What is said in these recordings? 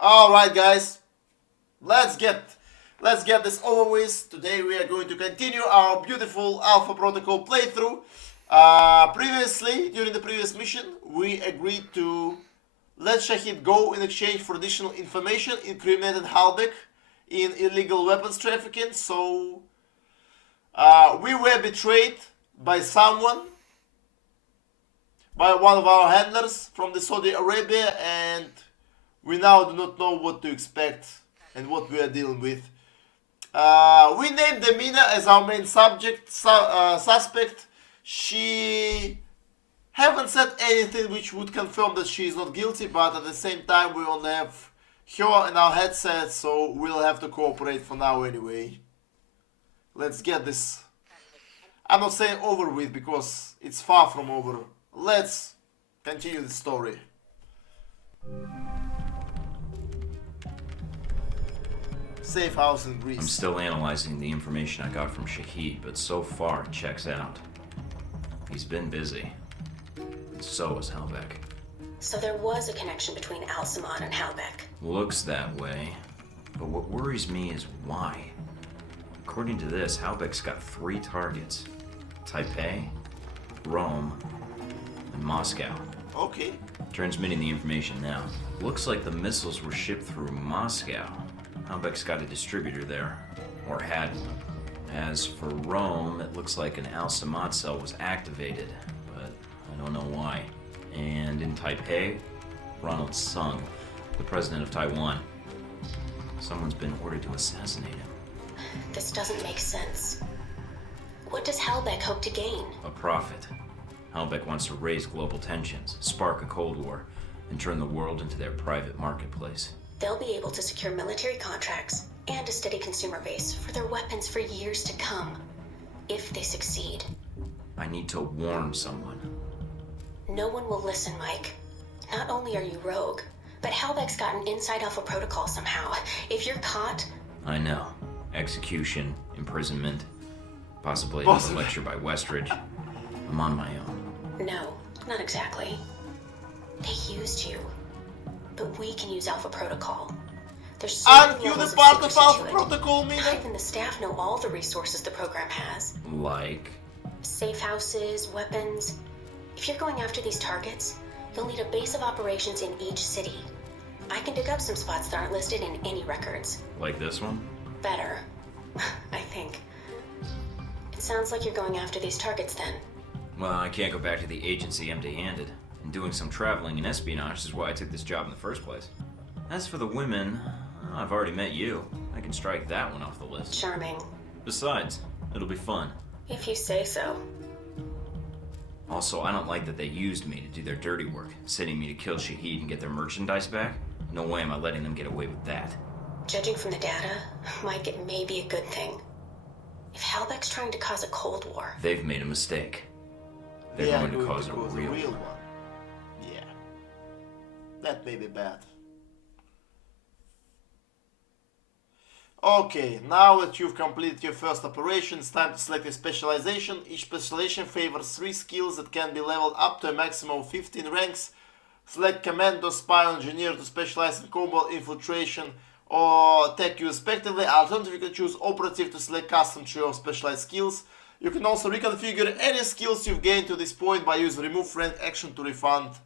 Alright guys, let's get this over with. Today we are going to continue our beautiful Alpha Protocol playthrough. Previously, during the previous mission, we agreed to let Shahid go in exchange for additional information incriminating Halbek in illegal weapons trafficking. So we were betrayed by someone, by one of our handlers from the Saudi Arabia, and we now do not know what to expect and what we are dealing with. We named Amina as our main suspect. She haven't said anything which would confirm that she is not guilty, but at the same time we only have her in our headset, so we'll have to cooperate for now anyway. Let's get this, I'm not saying over with because it's far from over. Let's continue the story. Safe house in Greece. I'm still analyzing the information I got from Shahid, but so far it checks out. He's been busy. So is Halbek. So there was a connection between Al-Samad and Halbek. Looks that way. But what worries me is why. According to this, Halbek's got 3 targets. Taipei, Rome, and Moscow. Okay. Transmitting the information now. Looks like the missiles were shipped through Moscow. Halbek's got a distributor there, or had. As for Rome, it looks like an Al-Samad cell was activated, but I don't know why. And in Taipei, Ronald Sung, the president of Taiwan. Someone's been ordered to assassinate him. This doesn't make sense. What does Halbek hope to gain? A profit. Halbek wants to raise global tensions, spark a Cold War, and turn the world into their private marketplace. They'll be able to secure military contracts and a steady consumer base for their weapons for years to come, if they succeed. I need to warn someone. No one will listen, Mike. Not only are you rogue, but Halbek's got an inside Alpha protocol somehow. If you're caught... I know. Execution, imprisonment, possibly another lecture by Westridge. I'm on my own. No, not exactly. They used you. But we can use Alpha Protocol. There's so Aren't many you the levels of part of secrecy Alpha to it. Protocol, Mina? Not even the staff know all the resources the program has. Like? Safe houses, weapons. If you're going after these targets, you'll need a base of operations in each city. I can dig up some spots that aren't listed in any records. Like this one? Better. I think. It sounds like you're going after these targets then. Well, I can't go back to the agency empty-handed. And doing some traveling and espionage is why I took this job in the first place. As for the women, I've already met you. I can strike that one off the list. Charming. Besides, it'll be fun. If you say so. Also, I don't like that they used me to do their dirty work, sending me to kill Shahid and get their merchandise back. No way am I letting them get away with that. Judging from the data, Mike, it may be a good thing. If Halbek's trying to cause a Cold War... They've made a mistake. They're going to cause a real one. Yeah. That may be bad. Okay, now that you've completed your first operation, it's time to select a specialization. Each specialization favors 3 skills that can be leveled up to a maximum of 15 ranks. Select Commando, Spy, Engineer to specialize in combat, infiltration, or tech use respectively. Alternatively, you can choose Operative to select custom trio of specialized skills. You can also reconfigure any skills you've gained to this point by using Remove Rank action to refund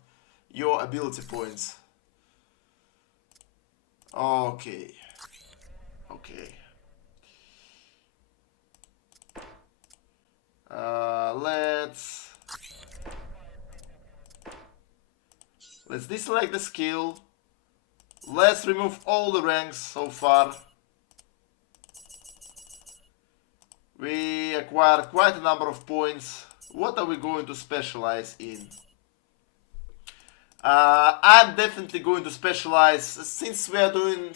your ability points. Okay. Let's deselect the skill. Let's remove all the ranks so far. We acquired quite a number of points. What are we going to specialize in? I'm definitely going to specialize, since we are doing...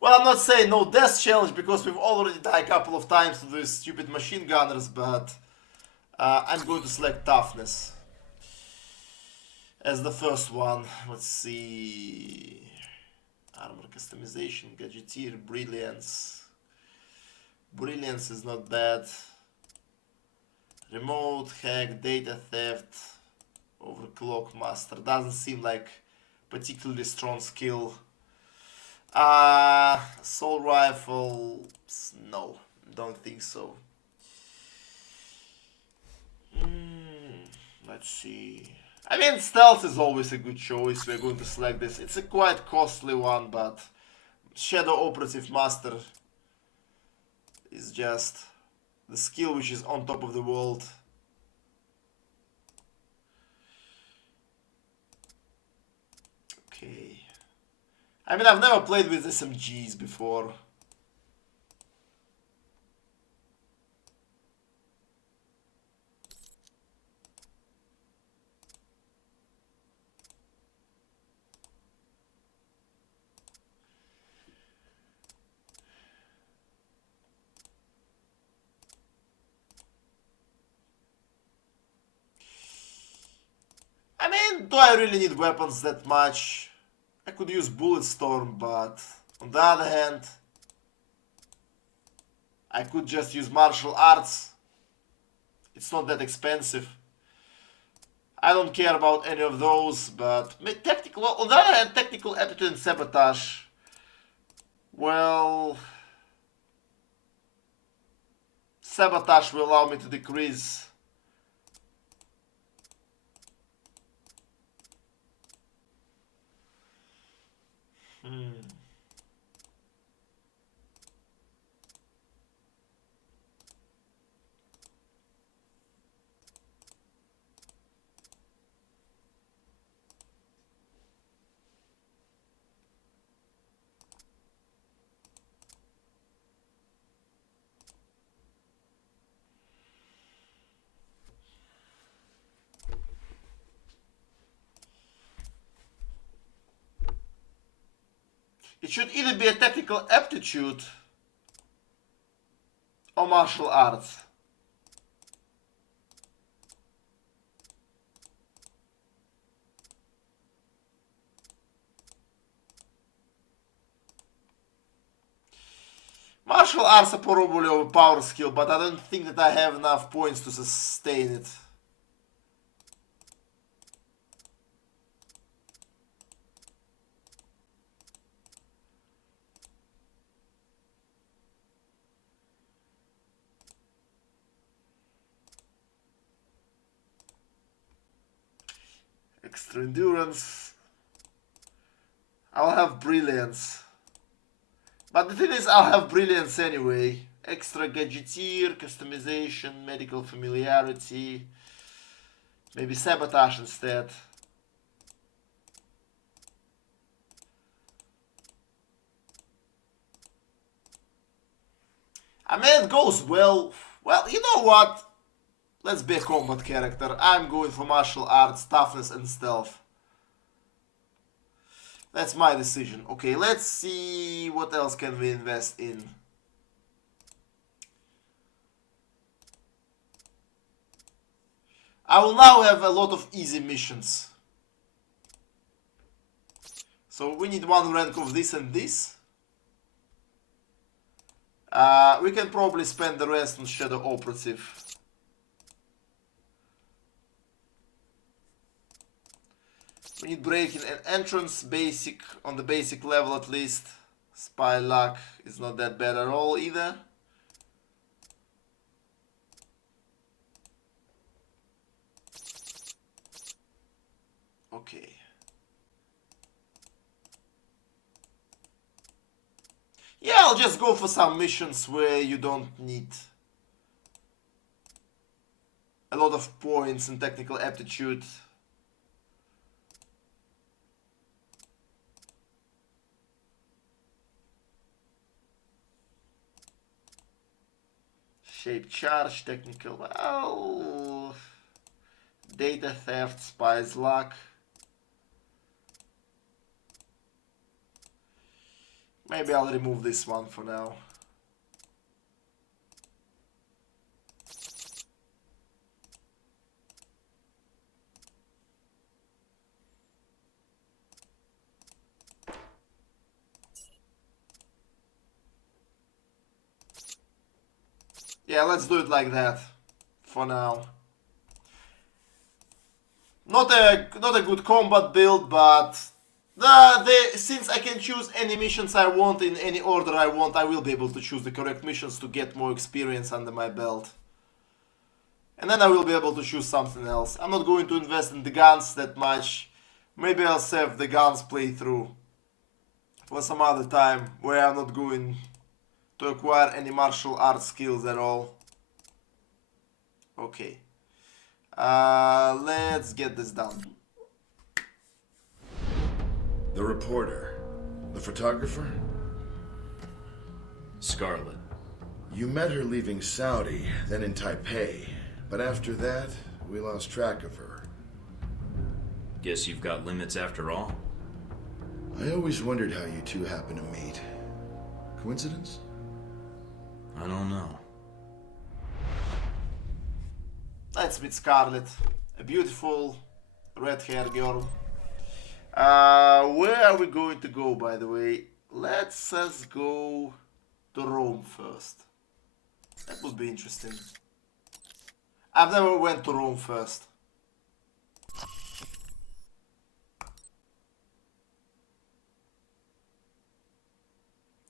Well, I'm not saying no death challenge, because we've already died a couple of times to these stupid machine gunners, but... I'm going to select toughness as the first one. Let's see... Armor customization, gadgeteer, brilliance. Brilliance is not bad. Remote, hack, data theft, overclock master. Doesn't seem like particularly strong skill. Assault rifles, no, don't think so. Let's see. I mean, stealth is always a good choice. We're going to select this. It's a quite costly one, but Shadow Operative Master is just the skill which is on top of the world. Okay. I mean, I've never played with SMGs before. I mean, do I really need weapons that much? I could use Bulletstorm, but on the other hand, I could just use martial arts. It's not that expensive. I don't care about any of those, but technical, on the other hand, technical aptitude and sabotage. Well, sabotage will allow me to decrease. It should either be a technical aptitude or martial arts. Martial arts are probably overpowered skill, but I don't think that I have enough points to sustain it. Extra endurance. I'll have brilliance. But the thing is, I'll have brilliance anyway. Extra gadgeteer, customization, medical familiarity. Maybe sabotage instead. I mean, it goes well. Well, you know what? Let's be a combat character. I'm going for martial arts, toughness and stealth. That's my decision. Okay, let's see what else can we invest in. I will now have a lot of easy missions. So we need one rank of this and this. We can probably spend the rest on Shadow Operative. We need breaking and entrance, basic, on the basic level at least. Spy luck is not that bad at all either. Okay. Yeah, I'll just go for some missions where you don't need a lot of points and technical aptitude. Shape charge, technical, well, data theft, spy's luck. Maybe I'll remove this one for now. Yeah, let's do it like that for now. Not a good combat build, but Since I can choose any missions I want in any order I want, I will be able to choose the correct missions to get more experience under my belt. And then I will be able to choose something else. I'm not going to invest in the guns that much. Maybe I'll save the guns playthrough for some other time where I'm not going to acquire any martial arts skills at all. Okay. Let's get this done. The reporter. The photographer? Scarlet. You met her leaving Saudi, then in Taipei. But after that, we lost track of her. Guess you've got limits after all? I always wondered how you two happened to meet. Coincidence? I don't know. Let's meet Scarlet, a beautiful red-haired girl. Where are we going to go, by the way? Let's go to Rome first. That would be interesting. I've never went to Rome first.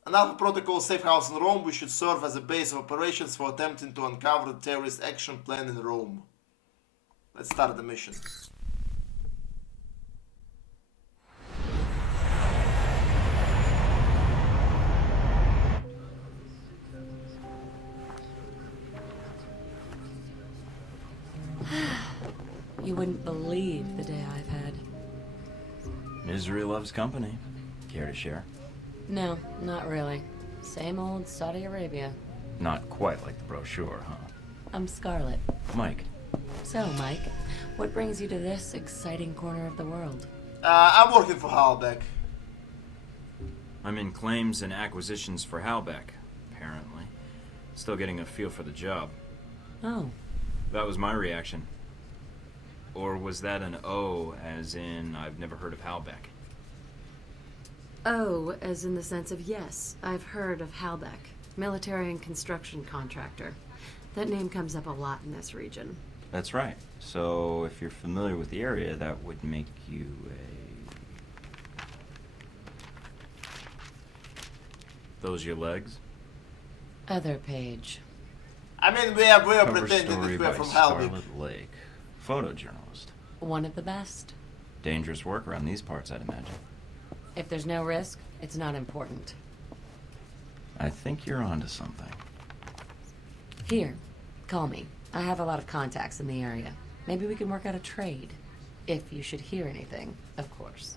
Another protocol safe house in Rome, we should serve as a base of operations for attempting to uncover the terrorist action plan in Rome. Let's start the mission. You wouldn't believe the day I've had. Misery loves company. Care to share? No, not really. Same old Saudi Arabia. Not quite like the brochure, huh? I'm Scarlet. Mike. So, Mike, what brings you to this exciting corner of the world? I'm working for Halbeck. I'm in claims and acquisitions for Halbeck, apparently. Still getting a feel for the job. Oh. That was my reaction. Or was that an O, as in I've never heard of Halbeck? Oh, as in the sense of yes, I've heard of Halbeck, military and construction contractor. That name comes up a lot in this region. That's right. So if you're familiar with the area, that would make you a... Those your legs? Other page. I mean, we are Cover pretending story that we are by from Halbeck. Scarlet Lake. Photojournalist. One of the best. Dangerous work around these parts, I'd imagine. If there's no risk, it's not important. I think you're onto something. Here, call me. I have a lot of contacts in the area. Maybe we can work out a trade. If you should hear anything, of course.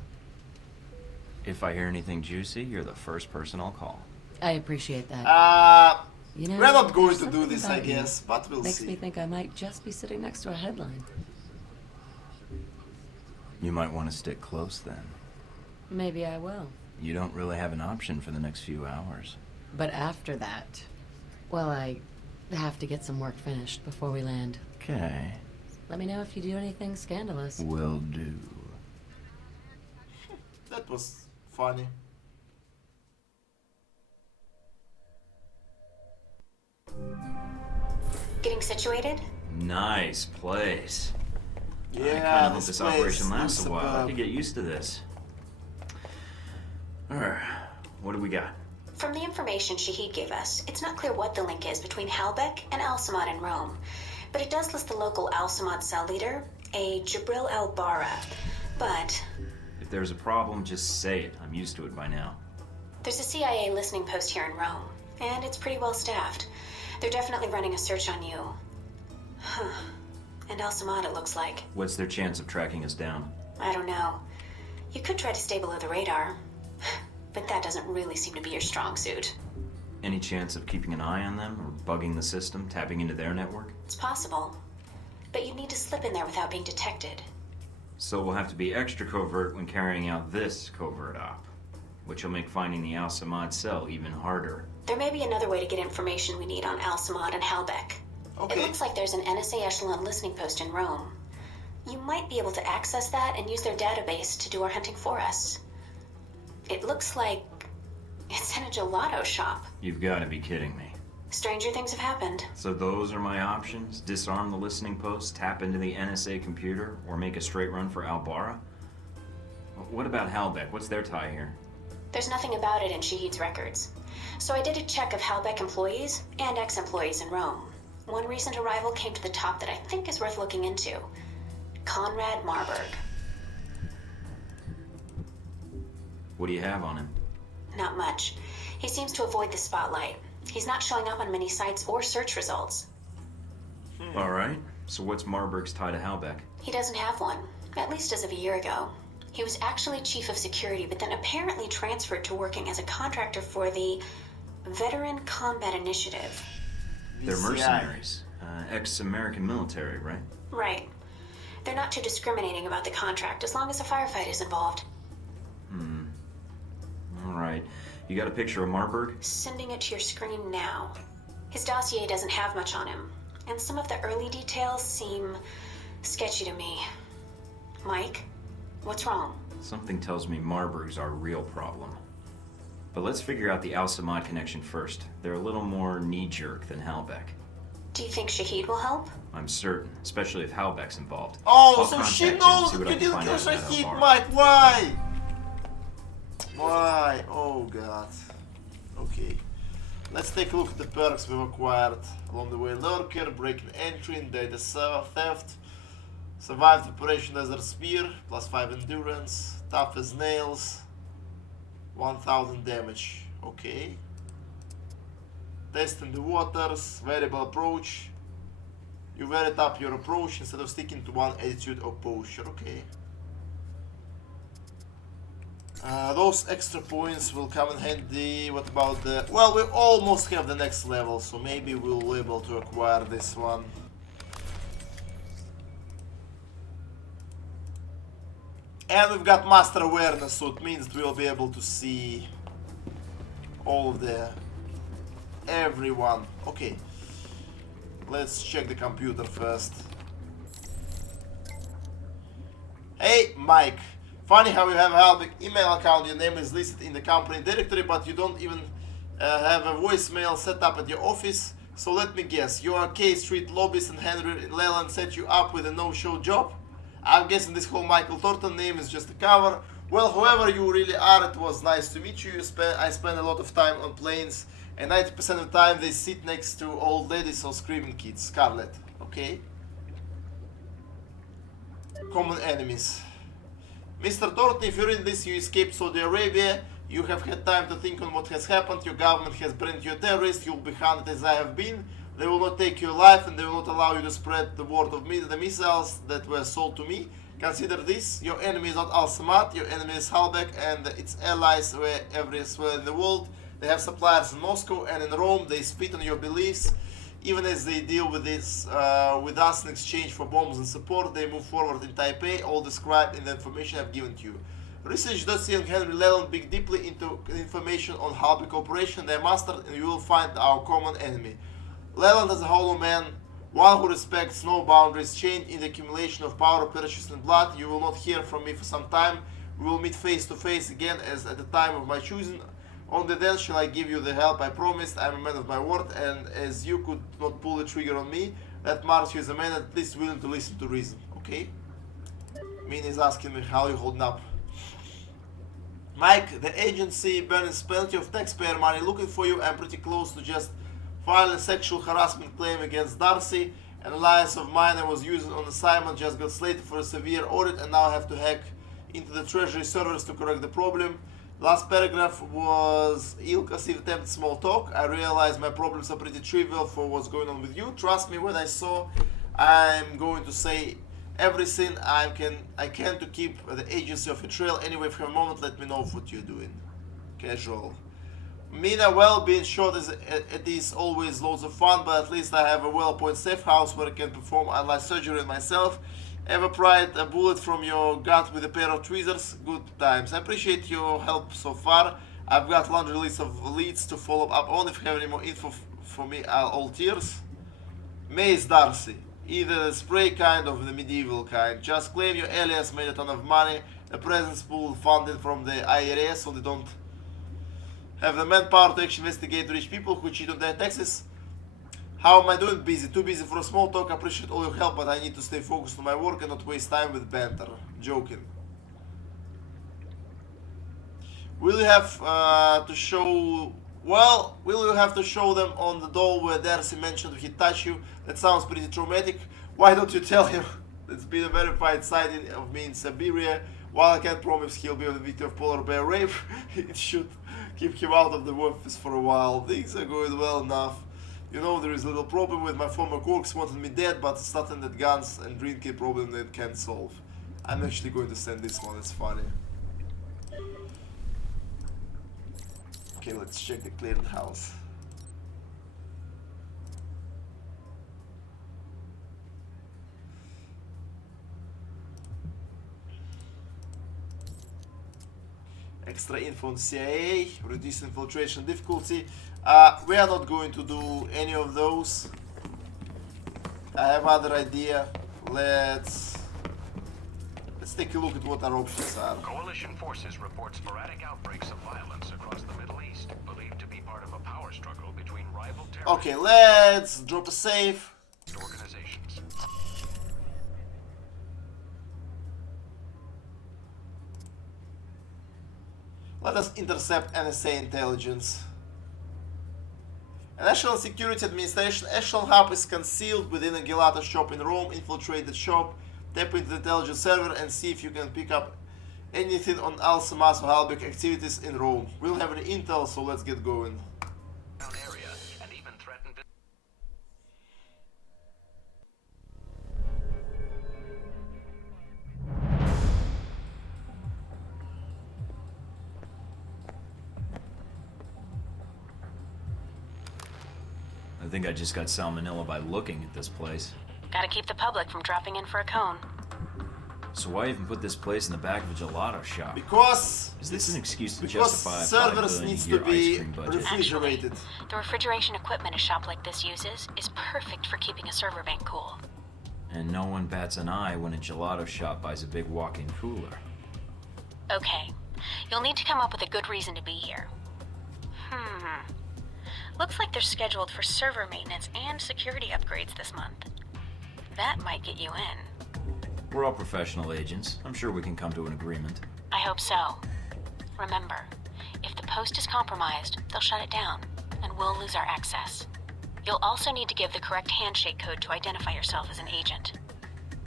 If I hear anything juicy, you're the first person I'll call. I appreciate that. You know, We're not going there's to do something this, I about you guess, but we'll Makes see. me think I might just be sitting next to a headline. You might want to stick close then. Maybe I will. You don't really have an option for the next few hours. But after that, well, I have to get some work finished before we land. Okay. Let me know if you do anything scandalous. Will do. That was funny. Getting situated? Nice place. I kind Yeah, of hope this operation lasts a while. I could get used to this. Alright, what do we got? From the information Shahid gave us, it's not clear what the link is between Halbeck and Al-Samad in Rome. But it does list the local Al-Samad cell leader, a Jibril al-Bara. But If there's a problem, just say it. I'm used to it by now. there's a CIA listening post here in Rome, and it's pretty well staffed. They're definitely running a search on you. Huh. And Al-Samad, it looks like. What's their chance of tracking us down? I don't know. You could try to stay below the radar, but that doesn't really seem to be your strong suit. Any chance of keeping an eye on them, or bugging the system, tapping into their network? It's possible, but you'd need to slip in there without being detected. So we'll have to be extra covert when carrying out this covert op, which will make finding the Al-Samad cell even harder. There may be another way to get information we need on Al-Samad and Halbeck. Okay. It looks like there's an NSA echelon listening post in Rome. You might be able to access that and use their database to do our hunting for us. It looks like it's in a gelato shop. You've got to be kidding me. Stranger things have happened. So those are my options? Disarm the listening post, tap into the NSA computer, or make a straight run for Al-Bara? What about Halbeck? What's their tie here? There's nothing about it in Shahid's records. So I did a check of Halbeck employees and ex-employees in Rome. One recent arrival came to the top that I think is worth looking into. Conrad Marburg. What do you have on him? Not much. He seems to avoid the spotlight. He's not showing up on many sites or search results. Alright, so what's Marburg's tie to Halbeck? He doesn't have one, at least as of a year ago. He was actually chief of security, but then apparently transferred to working as a contractor for the Veteran Combat Initiative. They're mercenaries. Ex-American military, right? Right. They're not too discriminating about the contract as long as a firefight is involved. Alright. You got a picture of Marburg? Sending it to your screen now. His dossier doesn't have much on him, and some of the early details seem sketchy to me. Mike, what's wrong? Something tells me Marburg's our real problem. But let's figure out the Al-Samad connection first. They're a little more knee-jerk than Halbeck. Do you think Shahid will help? I'm certain, especially if Halbeck's involved. Oh, I'll so contact she him, knows see that what I you can didn't find kill out about Shahid, Al-Bar. Mike. Why? Why? Oh god. Okay. Let's take a look at the perks we've acquired along the way. Lurker, breaking entry, data theft, survived operation Desert Spear, +5 endurance, tough as nails, 1000 damage. Okay. Test in the waters, variable approach. You vary up your approach instead of sticking to one attitude or posture. Okay. Those extra points will come in handy. What about the... Well, we almost have the next level, so maybe we'll be able to acquire this one. And we've got Master Awareness, so it means we'll be able to see all of the... everyone. Okay. Let's check the computer first. Hey, Mike. Funny how you have a Halbeck email account, your name is listed in the company directory, but you don't even have a voicemail set up at your office. So let me guess, your K Street lobbyist and Henry Leland set you up with a no-show job? I'm guessing this whole Michael Thornton name is just a cover. Well, whoever you really are, it was nice to meet you. I spend a lot of time on planes, and 90% of the time they sit next to old ladies or screaming kids. Scarlet, okay? Common enemies. Mr. Thornton, if you're in this, you escaped Saudi Arabia, you have had time to think on what has happened, your government has branded you a terrorist, you'll be hunted as I have been, they will not take your life and they will not allow you to spread the word of the missiles that were sold to me. Consider this, your enemy is not Al-Samad, your enemy is Halbeck and its allies were everywhere in the world. They have suppliers in Moscow and in Rome, they spit on your beliefs. Even as they deal with this, with us in exchange for bombs and support, they move forward in Taipei, all described in the information I've given to you. Research dossier on Henry Leland, dig deeply into information on Halbeck operation, their master, and you will find our common enemy. Leland is a hollow man, one who respects no boundaries, chained in the accumulation of power, purchased in blood. You will not hear from me for some time. We will meet face to face again as at the time of my choosing. Only then shall I give you the help I promised. I am a man of my word, and as you could not pull the trigger on me, that marks you as a man at least willing to listen to reason, okay? Min is asking me how you holding up. Mike, the agency burns plenty of taxpayer money looking for you. I'm pretty close to just filing a sexual harassment claim against Darcy. An alliance of mine I was using on assignment just got slated for a severe audit and now I have to hack into the treasury servers to correct the problem. Last paragraph was ill-conceived attempt at small talk. I realize my problems are pretty trivial for what's going on with you. Trust me when I saw I'm going to say everything I can to keep the agency off your trail. Anyway, for a moment, let me know what you're doing. Casual. Mina, well, being short it is always loads of fun, but at least I have a well-appointed safe house where I can perform analyze surgery on myself. Ever pried a bullet from your gut with a pair of tweezers? Good times. I appreciate your help so far. I've got laundry list of leads to follow up on. If you have any more info for me, I'll all tears. Mace Darcy. Either the spray kind or the medieval kind. Just claim your alias made a ton of money. A presence pool funded from the IRS so they don't have the manpower to actually investigate rich people who cheat on their taxes. How am I doing? Busy. Too busy for a small talk. I appreciate all your help, but I need to stay focused on my work and not waste time with banter. Joking. Will you have to show... Well, will you have to show them on the door where Darcy mentioned he touched you? That sounds pretty traumatic. Why don't you tell him? It's been a verified sighting of me in Siberia. While I can't promise he'll be the victim of polar bear rape, it should keep him out of the office for a while. Things are going well enough. You know, there is a little problem with my former corks wanted me dead, but it's nothing that guns and drinking problem that can't solve. I'm actually going to send this one, it's funny. Okay, let's check the cleared house. Extra info on CIA, reduce infiltration difficulty. We are not going to do any of those. I have other idea. Let's take a look at what our options are. Coalition forces report sporadic outbreaks of violence across the Middle East, believed to be part of a power struggle between rival terrorist Okay, let's drop a save. organizations. Let us intercept NSA intelligence. A National Security Administration Echelon Hub is concealed within a gelato shop in Rome. Infiltrate the shop, tap into the intelligence server and see if you can pick up anything on Al-Samas or Halbek activities in Rome. We'll have an intel, so let's get going. Area and even threatened. I think I just got salmonella by looking at this place. Gotta keep the public from dropping in for a cone. So why even put this place in the back of a gelato shop? Because Is this an excuse to because justify a servers $5 billion needs a year to be ice cream budget? refrigerated. The refrigeration equipment a shop like this uses is perfect for keeping a server bank cool. And no one bats an eye when a gelato shop buys a big walk-in cooler. Okay, you'll need to come up with a good reason to be here. Looks like they're scheduled for server maintenance and security upgrades this month. That might get you in. We're all professional agents. I'm sure we can come to an agreement. I hope so. Remember, if the post is compromised, they'll shut it down, and we'll lose our access. You'll also need to give the correct handshake code to identify yourself as an agent.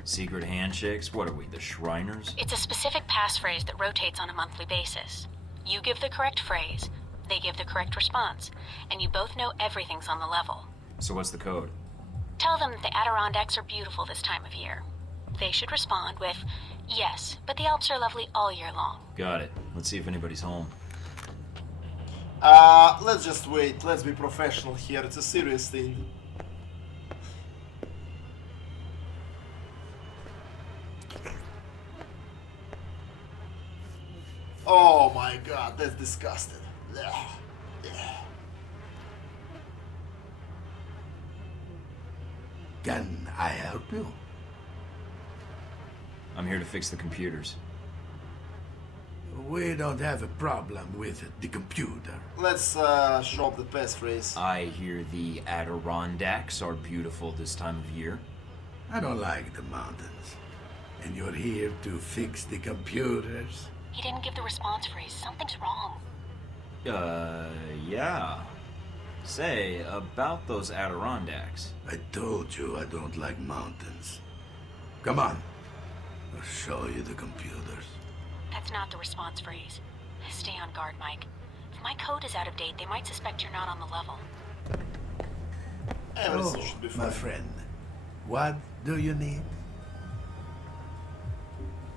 Secret handshakes? What are we, the Shriners? It's a specific passphrase that rotates on a monthly basis. You give the correct phrase, they give the correct response, and you both know everything's on the level. So what's the code? Tell them that the Adirondacks are beautiful this time of year. They should respond with, yes, but the Alps are lovely all year long. Got it. Let's see if anybody's home. Let's just wait. Let's be professional here. It's a serious thing. Oh my god, that's disgusting. Ugh. Ugh. Can I help you? I'm here to fix the computers. We don't have a problem with the computer. Let's show up the passphrase. I hear the Adirondacks are beautiful this time of year. I don't like the mountains. And you're here to fix the computers? He didn't give the response phrase. Something's wrong. Yeah. Say, about those Adirondacks. I told you I don't like mountains. Come on. I'll show you the computers. That's not the response phrase. Stay on guard, Mike. If my code is out of date, they might suspect you're not on the level. Everything should be my fine. friend, what do you need?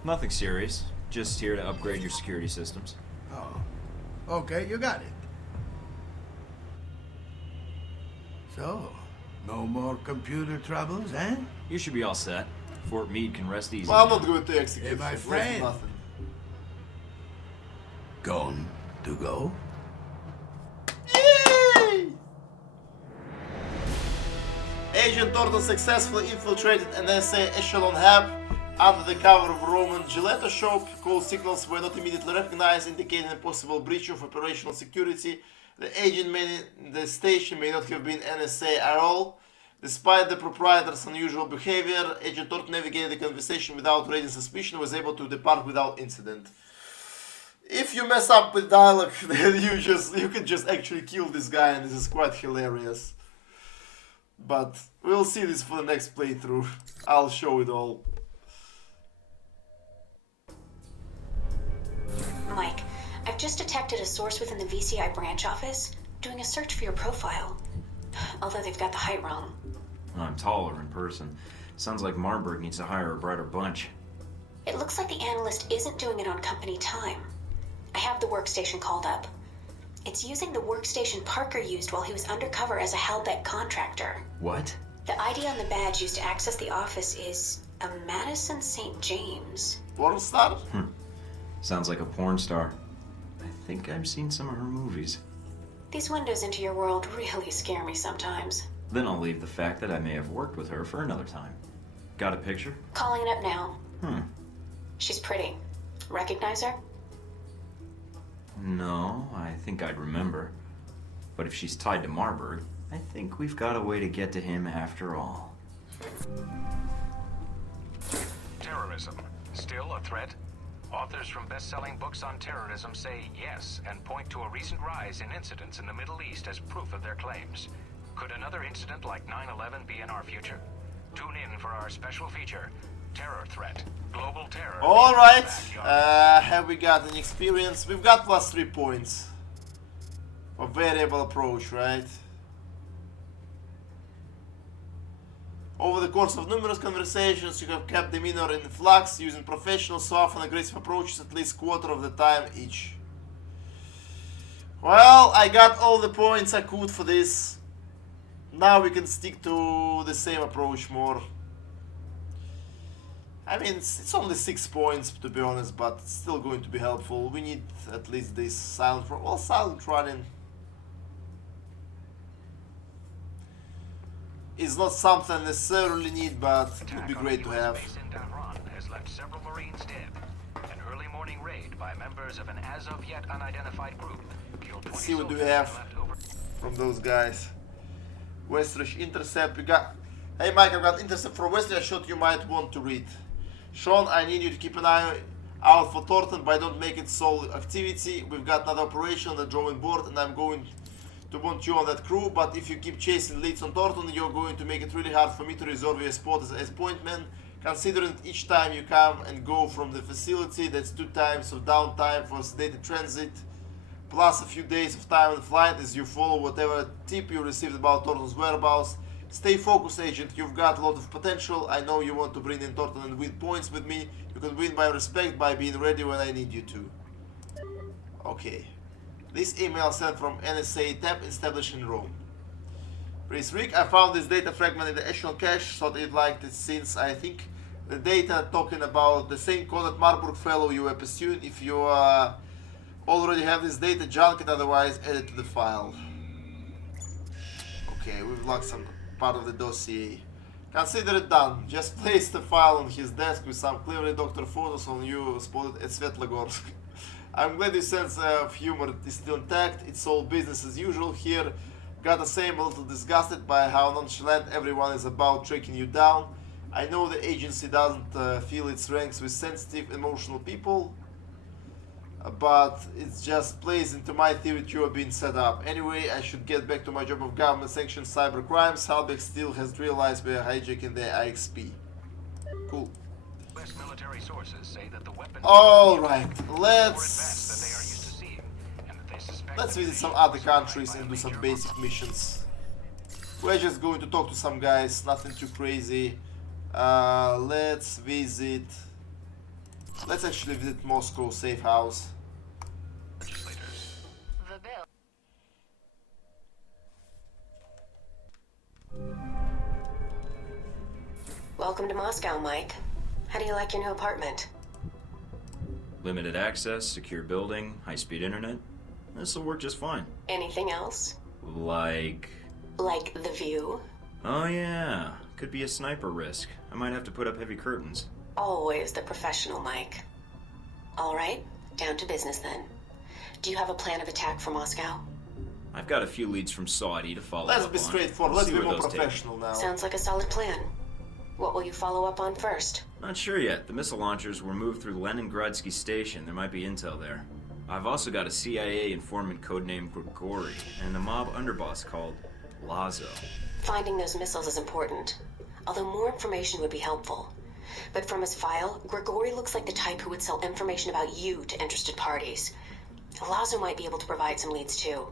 Nothing serious. Just here to upgrade your security systems. Oh, okay, you got it. So, no more computer troubles, eh? You should be all set. Fort Meade can rest easy. Well, I'm not going to execute. Hey, my it. Let's do friend. nothing. Gone to go? Yay! Agent Thornton successfully infiltrated an NSA Echelon Hub under the cover of a Roman gelato shop. Call signals were not immediately recognized, indicating a possible breach of operational security. The agent in the station may not have been NSA at all. Despite the proprietor's unusual behavior, Agent Thornton navigated the conversation without raising suspicion and was able to depart without incident. If you mess up with dialogue, then you can just actually kill this guy, and this is quite hilarious. But we'll see this for the next playthrough. I'll show it all. Mike, I've just detected a source within the VCI branch office doing a search for your profile. Although they've got the height wrong. I'm taller in person. Sounds like Marburg needs to hire a brighter bunch. It looks like the analyst isn't doing it on company time. I have the workstation called up. It's using the workstation Parker used while he was undercover as a Halbeck contractor. What? The ID on the badge used to access the office is a Madison St. James. Porn star? Sounds like a porn star. I think I've seen some of her movies. These windows into your world really scare me sometimes. Then I'll leave the fact that I may have worked with her for another time. Got a picture? Calling it up now. Hmm. She's pretty. Recognize her? No, I think I'd remember. But if she's tied to Marburg, I think we've got a way to get to him after all. Terrorism. Still a threat? Authors from best-selling books on terrorism say yes and point to a recent rise in incidents in the Middle East as proof of their claims. Could another incident like 9/11 be in our future? Tune in for our special feature, Terror Threat. Global terror. Alright, have we got an experience? We've got +3 points. A variable approach, right? Over the course of numerous conversations, you have kept demeanor in flux, using professional, soft, and aggressive approaches at least quarter of the time each. Well, I got all the points I could for this. Now we can stick to the same approach more. I mean, it's only 6 points to be honest, but it's still going to be helpful. We need at least this silent running is not something I necessarily need, but it would be great to have. Base in Tehran has left several Marines dead. An early morning raid by members of an as of yet unidentified group killed 20 Let's see what do we soldiers have and left over. from those guys. Westridge intercept. We got. Hey Mike, I've got intercept for Westridge. I thought you might want to read. Sean, I need you to keep an eye out for Thornton, but don't make it sole activity. We've got another operation on the drawing board, and I'm going to want you on that crew. But if you keep chasing leads on Thornton, you're going to make it really hard for me to reserve your spot as point man. Considering each time you come and go from the facility, that's 2 times of downtime for sedated transit, plus a few days of time on flight as you follow whatever tip you received about Thornton's whereabouts. Stay focused, agent. You've got a lot of potential. I know you want to bring in Thornton and win points with me. You can win by respect by being ready when I need you to. Okay. This email sent from NSA tab established in Rome. Please Rick, I found this data fragment in the echelon cache, thought you'd like it since I think the data talking about the same Conrad Marburg fellow you were pursuing. If you already have this data, junk it, otherwise add it to the file. Okay, we've locked some part of the dossier. Consider it done. Just place the file on his desk with some cleverly doctored photos on you spotted at Svetlogorsk. I'm glad your sense of humor is still intact. It's all business as usual here. Gotta say, I'm a little disgusted by how nonchalant everyone is about tracking you down. I know the agency doesn't feel its ranks with sensitive, emotional people, but it just plays into my theory that you are being set up. Anyway, I should get back to my job of government-sanctioned cyber crimes. Halbeck still has realized we are hijacking the IXP. Cool. U.S. military sources say that the weapons Alright, more advanced than they are used to seeing, and that they suspect let's that visit the some issue other was supplied countries by and a do some major basic missions. We're just going to talk to some guys, nothing too crazy. Let's visit. Let's actually visit Moscow safe house. legislators. The bill. Welcome to Moscow, Mike. How do you like your new apartment? Limited access, secure building, high-speed internet. This'll work just fine. Anything else? Like... Like the view? Oh yeah, could be a sniper risk. I might have to put up heavy curtains. Always the professional, Mike. All right, down to business then. Do you have a plan of attack for Moscow? I've got a few leads from Saudi to follow Let's up be on. straightforward. We'll Let's see be where more those take. professional now. Sounds like a solid plan. What will you follow up on first? Not sure yet. The missile launchers were moved through Leningradsky Station. There might be intel there. I've also got a CIA informant codenamed Grigori, and a mob underboss called Lazo. Finding those missiles is important, although more information would be helpful. But from his file, Grigori looks like the type who would sell information about you to interested parties. Lazo might be able to provide some leads too.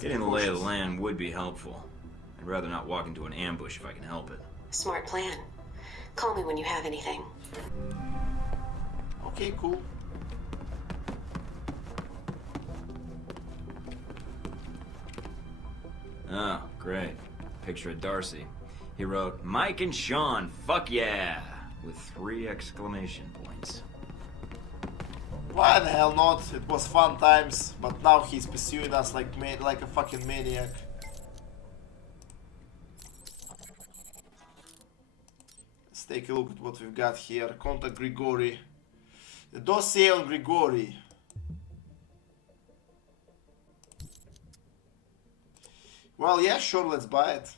Getting the lay of the land would be helpful. I'd rather not walk into an ambush if I can help it. Smart plan. Call me when you have anything. Okay, cool. Oh, great. Picture of Darcy. He wrote, Mike and Sean, fuck yeah! With 3 exclamation points. Why the hell not? It was fun times, but now he's pursuing us like a fucking maniac. Let's take a look at what we've got here. Contact Grigori. The dossier on Grigori. Well, yeah, sure, let's buy it.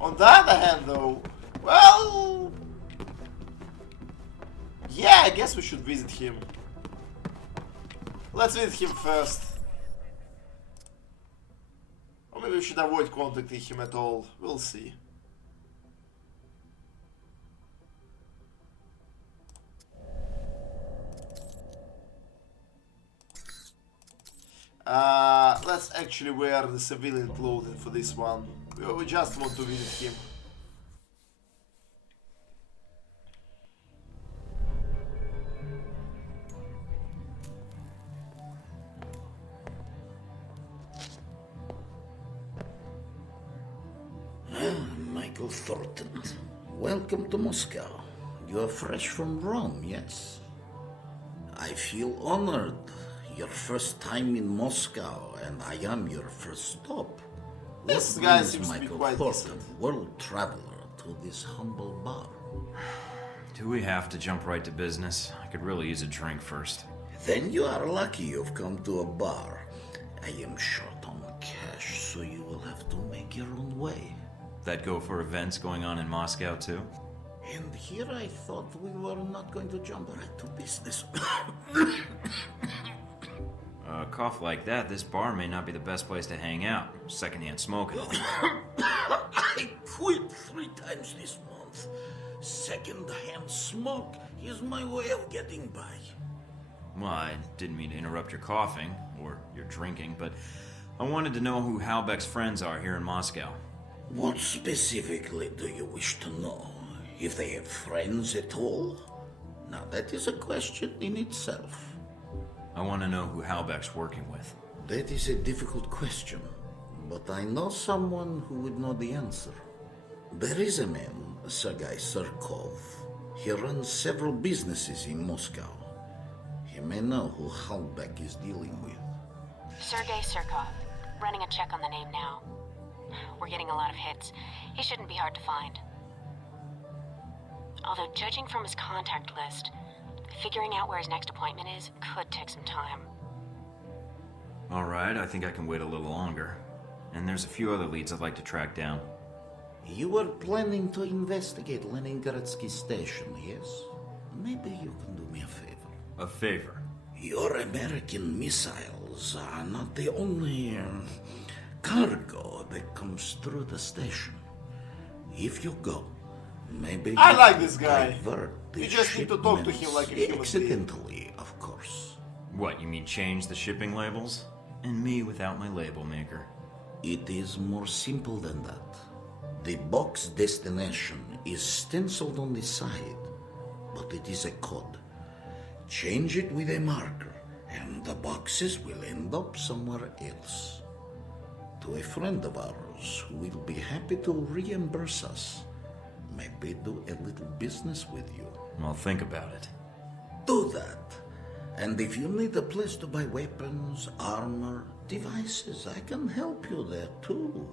On the other hand, though, well... yeah, I guess we should visit him. Let's visit him first. Or maybe we should avoid contacting him at all. We'll see. Let's actually wear the civilian clothing for this one. We just want to visit him. Michael Thornton, welcome to Moscow. You are fresh from Rome, yes? I feel honored. Your first time in Moscow, and I am your first stop. This What guy brings seems to be Michael quite Thornton, decent. world traveler, to this humble bar? Do we have to jump right to business? I could really use a drink first. Then you are lucky you've come to a bar. I am short on cash, so you will have to make your own way. That go for events going on in Moscow too? And here I thought we were not going to jump right to business. A cough like that, this bar may not be the best place to hang out. Secondhand smoking. I quit 3 times this month. Second-hand smoke is my way of getting by. Well, I didn't mean to interrupt your coughing, or your drinking, but I wanted to know who Halbeck's friends are here in Moscow. What specifically do you wish to know? If they have friends at all? Now that is a question in itself. I want to know who Halbeck's working with. That is a difficult question, but I know someone who would know the answer. There is a man, Sergei Surkov. He runs several businesses in Moscow. He may know who Halbeck is dealing with. Sergei Surkov. Running a check on the name now. We're getting a lot of hits. He shouldn't be hard to find. Although judging from his contact list, figuring out where his next appointment is could take some time. Alright, I think I can wait a little longer. And there's a few other leads I'd like to track down. You were planning to investigate Leningradsky station, yes? Maybe you can do me a favor. A favor? Your American missiles are not the only cargo that comes through the station. If you go, maybe I you like can this guy. divert the You just need to talk to him shipments like a human being. accidentally, of course. What, you mean change the shipping labels? And me without my label maker. It is more simple than that. The box destination is stenciled on the side, but it is a code. Change it with a marker, and the boxes will end up somewhere else. To a friend of ours who will be happy to reimburse us, maybe do a little business with you. I'll think about it. Do that. And if you need a place to buy weapons, armor, devices, I can help you there too.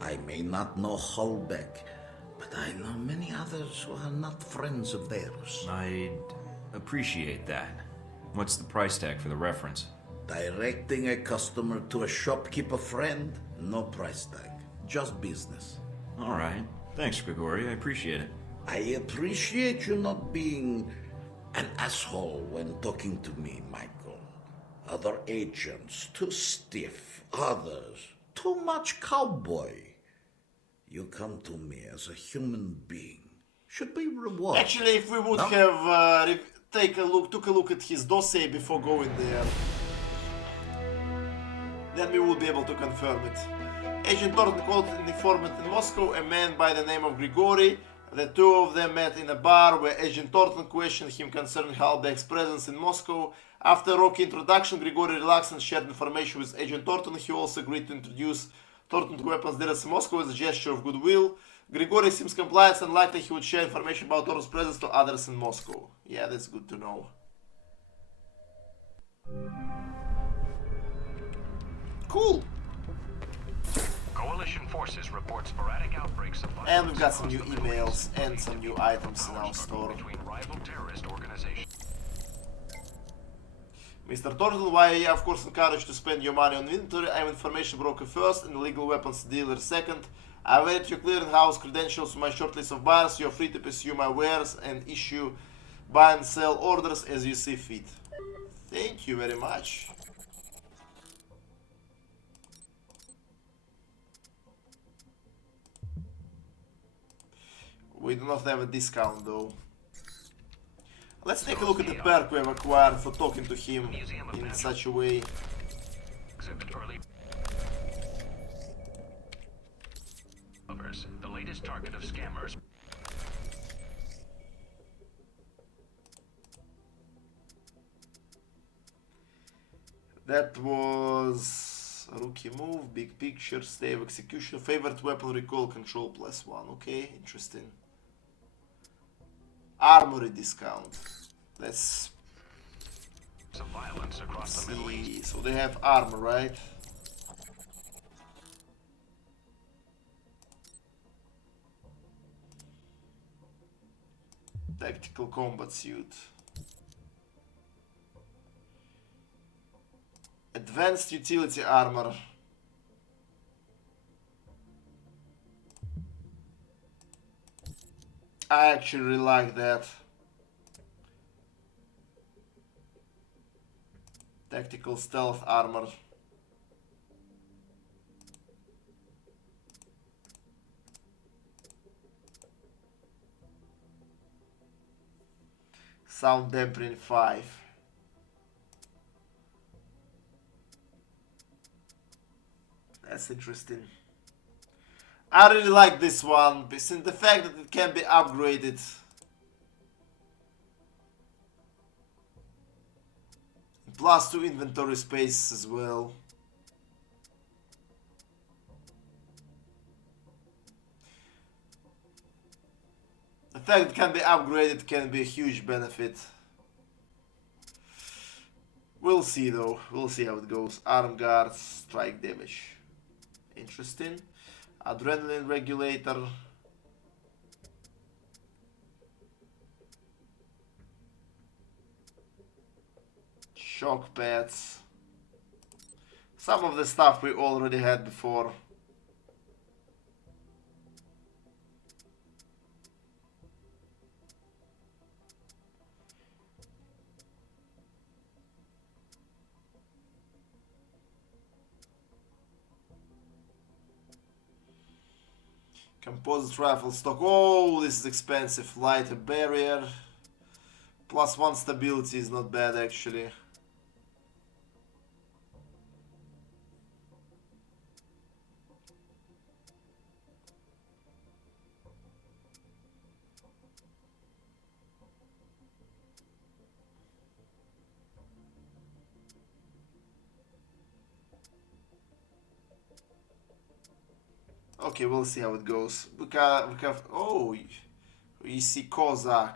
I may not know Halbeck, but I know many others who are not friends of theirs. I'd appreciate that. What's the price tag for the reference? Directing a customer to a shopkeeper friend, no price tag. Just business. Alright. Thanks, Grigori. I appreciate it. I appreciate you not being an asshole when talking to me, Michael. Other agents, too stiff. Others, too much cowboy. You come to me as a human being. Should be rewarded. Actually, if we would have took a look at his dossier before going there, then we would be able to confirm it. Agent Thornton called an informant in Moscow, a man by the name of Grigory. The two of them met in a bar where Agent Thornton questioned him concerning Halbeck's presence in Moscow. After a rocky introduction, Grigory relaxed and shared information with Agent Thornton. He also agreed to introduce Thornton to weapons dealers in Moscow as a gesture of goodwill. Grigory seems compliant and likely he would share information about Thornton's presence to others in Moscow. Yeah, that's good to know. Cool. Coalition forces report sporadic outbreaks of And we've got some violence new across the Middle emails East, and some new items in our store. between rival terrorist organizations. Mr. Thornton, why are you of course encouraged to spend your money on inventory? I'm information broker first and illegal weapons dealer second. I read your clearinghouse credentials to my shortlist of buyers. You're free to pursue my wares and issue buy and sell orders as you see fit. Thank you very much. We do not have a discount though. Let's take a look at the perk we have acquired for talking to him in such a way. Exhibit early. The latest target of scammers. That was a rookie move, big picture, stay of execution, favorite weapon recall control +1. Okay, interesting. Armory discount. Let's Of violence across the Middle East. see. So they have armor, right? Tactical combat suit. Advanced utility armor. I actually really like that. Tactical stealth armor. Sound dampening 5. That's interesting. I really like this one, since the fact that it can be upgraded. +2 inventory space as well. The fact it can be upgraded can be a huge benefit. We'll see though, we'll see how it goes. Arm guards, strike damage. Interesting. Adrenaline regulator. Shock pads. Some of the stuff we already had before. Composite rifle stock. Oh, this is expensive. Lighter barrier. +1 stability is not bad actually. Okay, we'll see how it goes. We have oh, you see Kozak.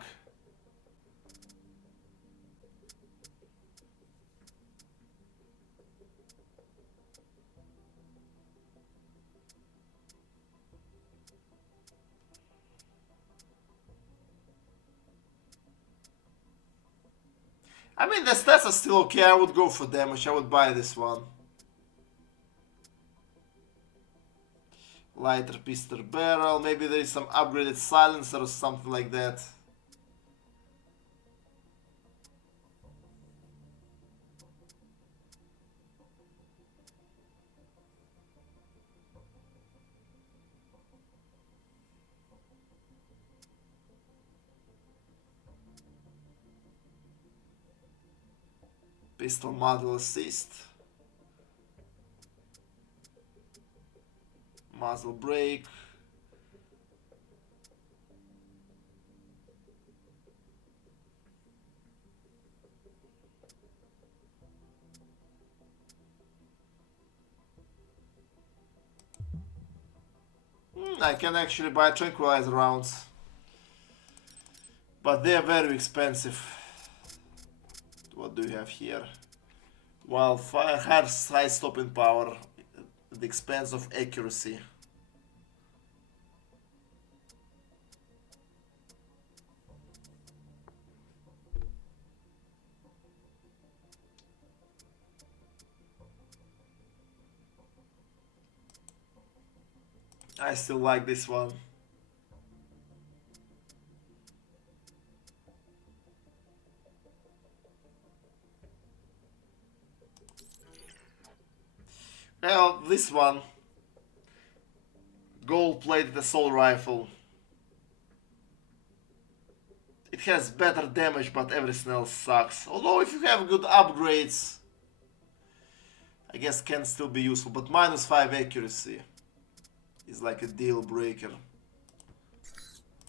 I mean, the stats are still okay. I would go for damage. I would buy this one. Lighter pistol barrel. Maybe there is some upgraded silencer or something like that. Pistol muzzle assist. Muzzle brake. I can actually buy tranquilizer rounds, but they are very expensive. What do you have here? While fire has high stopping power at the expense of accuracy. I still like this one. Well, this one. Gold-plated assault rifle. It has better damage, but everything else sucks. Although if you have good upgrades, I guess can still be useful. But -5 accuracy is like a deal breaker.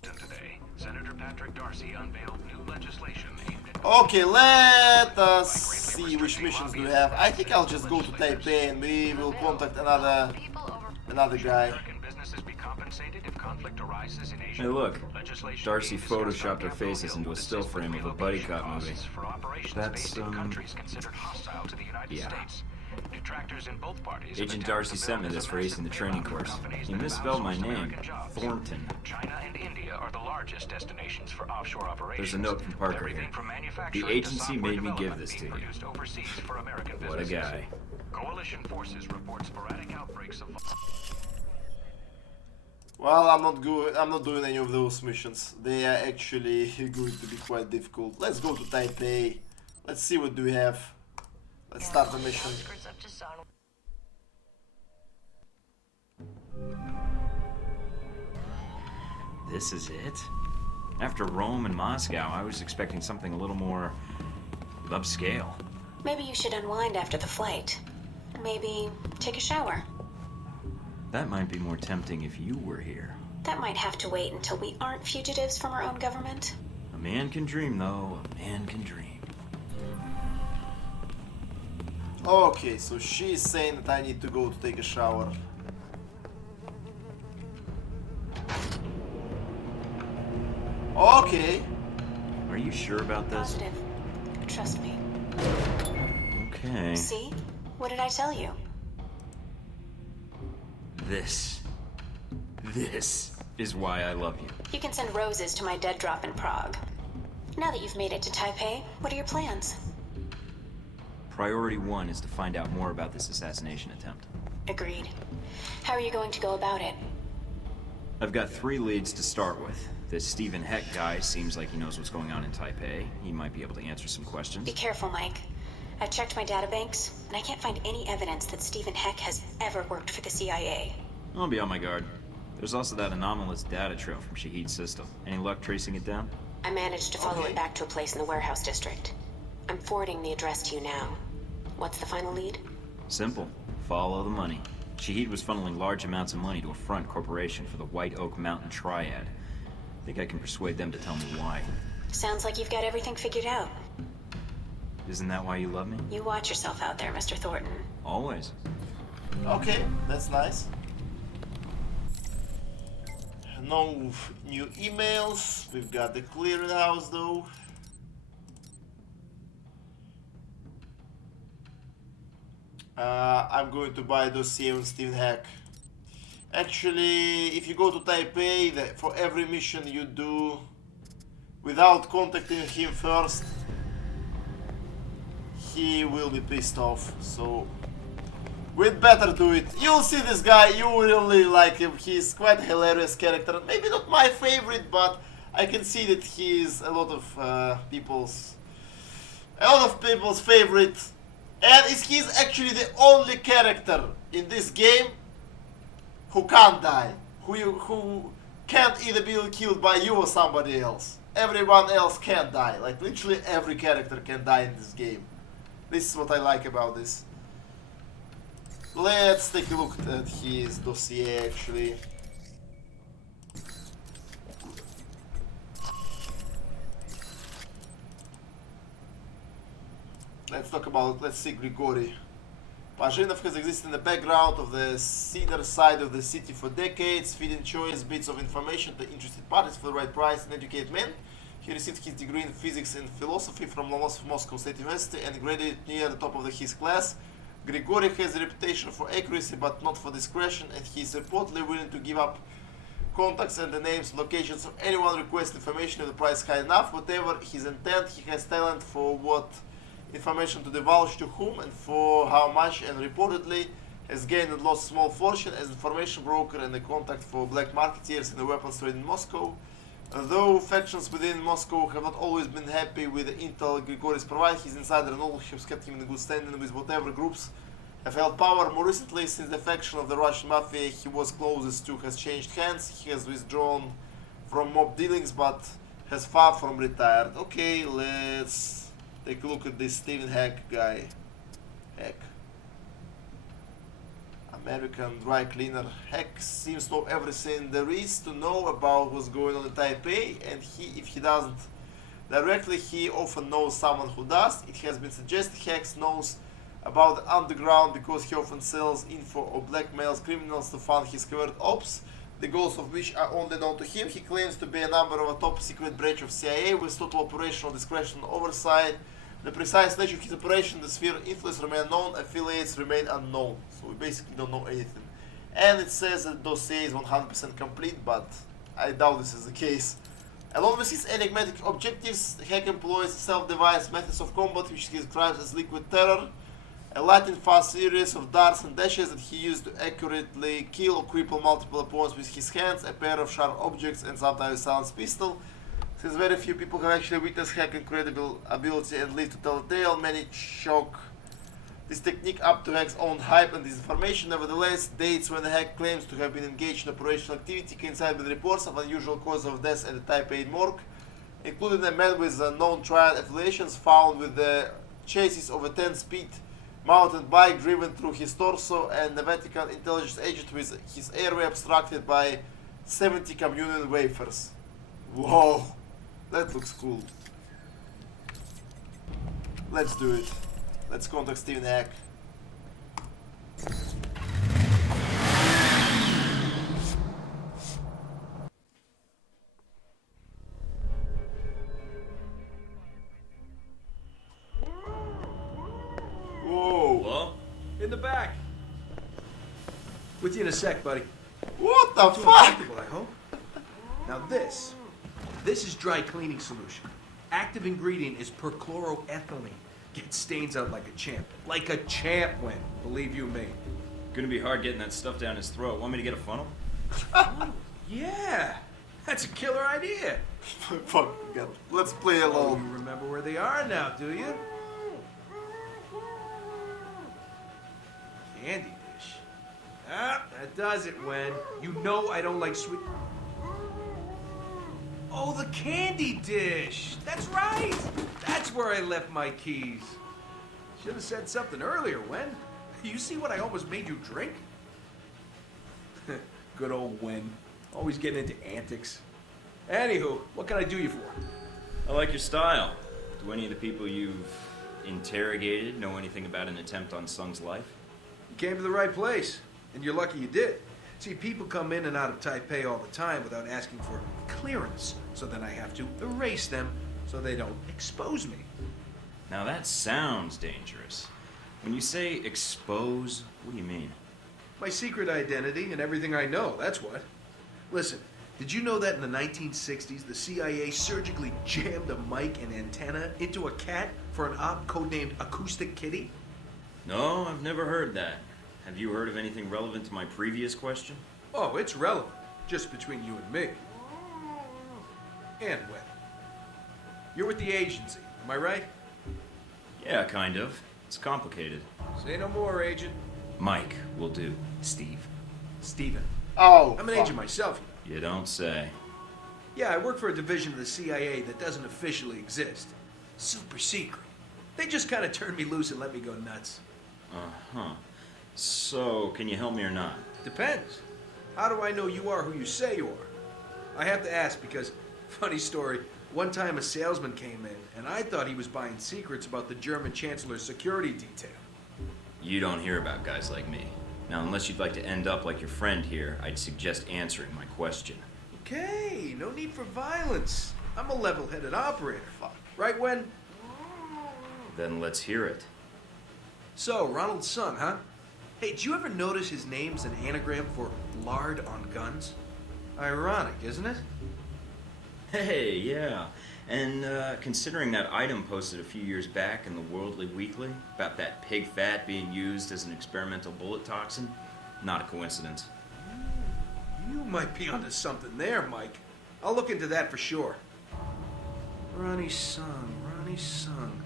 Today, Senator Patrick Darcy unveiled new legislation aimed at... Okay, let us see which missions we have. I think I'll just go to Taipei and we will contact another guy. American businesses be compensated if conflict arises in Asia. Hey, look. Legislation Darcy being discussed photoshopped on our faces Capitol into a Hill still assists with frame of a buddy relocation cop movie. costs for operations That's, based in countries considered hostile to the United yeah. States. Detractors in both parties Agent have Darcy attempted to sent me build this a for acing the massive training bailout for course. companies He that have misspelled my outsourced name. American jobs. Thornton. China and India are the largest destinations for offshore operations. There's a note from Parker Everything here. from manufacturing The to agency software made me give development this to being you. produced overseas for American What a businesses. guy. Coalition forces report sporadic outbreaks of... Well, I'm not doing any of those missions. They are actually going to be quite difficult. Let's go to Taipei. Let's see what do we have. Let's start the mission. This is it? After Rome and Moscow, I was expecting something a little more upscale. Maybe you should unwind after the flight. Maybe take a shower. That might be more tempting if you were here. That might have to wait until we aren't fugitives from our own government. A man can dream, though. A man can dream. Okay, so she's saying that I need to go to take a shower. Okay. Are you sure about this? Positive. Trust me. Okay. See? What did I tell you? This is why I love you. You can send roses to my dead drop in Prague. Now that you've made it to Taipei, what are your plans? Priority 1 is to find out more about this assassination attempt. Agreed. How are you going to go about it? I've got 3 leads to start with. This Stephen Heck guy seems like he knows what's going on in Taipei. He might be able to answer some questions. Be careful, Mike. I've checked my databanks, and I can't find any evidence that Stephen Heck has ever worked for the CIA. I'll be on my guard. There's also that anomalous data trail from Shahid's system. Any luck tracing it down? I managed to follow Okay. it back to a place in the warehouse district. I'm forwarding the address to you now. What's the final lead? Simple. Follow the money. Shahid was funneling large amounts of money to a front corporation for the White Oak Mountain Triad. Think I can persuade them to tell me why. Sounds like you've got everything figured out. Isn't that why you love me? You watch yourself out there, Mr. Thornton. Always. Okay, that's nice. No new emails. We've got the clearinghouse though. I'm going to buy a dossier on Stephen Heck. Actually, if you go to Taipei, for every mission you do without contacting him first, he will be pissed off. So We'd better do it. You'll see this guy, you will really like him. He's quite a hilarious character. Maybe not my favorite, but I can see that he's a lot of people's favorite. And he's actually the only character in this game who can't die. Who can't either be killed by you or somebody else. Everyone else can die. Like literally every character can die in this game. This is what I like about this. Let's take a look at his dossier actually. Let's see Grigory. Pazhinov has existed in the background of the cedar side of the city for decades, feeding choice bits of information to interested parties for the right price and educated men. He received his degree in physics and philosophy from Lomonosov Moscow State University and graduated near the top of his class. Grigory has a reputation for accuracy but not for discretion, and he is reportedly willing to give up contacts and the names and locations of anyone requesting information if the price is high enough. Whatever his intent, he has talent for what information to divulge to whom and for how much, and reportedly has gained and lost small fortune as information broker and a contact for black marketeers in the weapons trade in Moscow. Though factions within Moscow have not always been happy with the intel Grigory's provide, his insider knowledge has kept him in good standing with whatever groups have held power. More recently, since the faction of the Russian mafia he was closest to has changed hands, he has withdrawn from mob dealings but has far from retired. Okay, let's take a look at this Stephen Hack guy. Hack. American dry cleaner. Hack seems to know everything there is to know about what's going on in Taipei, and if he doesn't directly, he often knows someone who does. It has been suggested Hack knows about the underground because he often sells info or blackmails criminals to fund his covert ops, the goals of which are only known to him. He claims to be a member of a top secret branch of CIA with total operational discretion and oversight. The precise nature of his operation, the sphere of influence remain unknown, affiliates remain unknown. So we basically don't know anything. And it says that the dossier is 100% complete, but I doubt this is the case. Along with his enigmatic objectives, Hack employs self-devised methods of combat which he describes as liquid terror, a lightning-fast series of darts and dashes that he used to accurately kill or cripple multiple opponents with his hands, a pair of sharp objects, and sometimes a silenced pistol. Since very few people have actually witnessed Hack's incredible ability and live to tell the tale, many chalk this technique up to Hack's own hype and disinformation. Nevertheless, dates when Hack claims to have been engaged in operational activity coincide with reports of unusual causes of death at the Taipei morgue, including a man with known trial affiliations found with the chassis of a 10-speed mounted bike driven through his torso, and the Vatican intelligence agent with his airway obstructed by 70 communion wafers. Whoa! That looks cool. Let's do it. Let's contact Stephen Hack. Whoa. Hello? In the back. With you in a sec, buddy. What the Too fuck? uncomfortable, I hope. Now this is dry cleaning solution. Active ingredient is perchloroethylene. Gets stains out like a champ. Like a champ win, believe you me. Gonna be hard getting that stuff down his throat. Want me to get a funnel? Yeah, that's a killer idea. Fuck, God. Let's play Oh, along. you remember where they are now, do you? Candy dish. Ah, that does it, Wen. You know I don't like sweet... Oh, the candy dish! That's right! That's where I left my keys. Should have said something earlier, Wen. You see what I almost made you drink? Good old Wen. Always getting into antics. Anywho, what can I do you for? I like your style. Do any of the people you've interrogated know anything about an attempt on Sung's life? You came to the right place, and you're lucky you did. See, people come in and out of Taipei all the time without asking for clearance, so then I have to erase them so they don't expose me. Now that sounds dangerous. When you say expose, what do you mean? My secret identity and everything I know, that's what. Listen, did you know that in the 1960s, the CIA surgically jammed a mic and antenna into a cat for an op codenamed Acoustic Kitty? No, I've never heard that. Have you heard of anything relevant to my previous question? Oh, it's relevant. Just between you and me. And when. You're with the agency, am I right? Yeah, kind of. It's complicated. Say no more, Agent. Mike will do. Steve. Steven. Oh, I'm an agent myself. You don't say. Yeah, I work for a division of the CIA that doesn't officially exist. Super secret. They just kind of turned me loose and let me go nuts. Uh-huh. So, can you help me or not? Depends. How do I know you are who you say you are? I have to ask because, funny story, one time a salesman came in and I thought he was buying secrets about the German Chancellor's security detail. You don't hear about guys like me. Now, unless you'd like to end up like your friend here, I'd suggest answering my question. Okay, no need for violence. I'm a level-headed operator. Fuck. Right, Wen? Then let's hear it. So, Ronald's son, huh? Hey, did you ever notice his name's an anagram for lard on guns? Ironic, isn't it? Hey, yeah. And considering that item posted a few years back in the Worldly Weekly about that pig fat being used as an experimental bullet toxin, not a coincidence. You might be onto something there, Mike. I'll look into that for sure. Ronnie's son, Ronnie's son.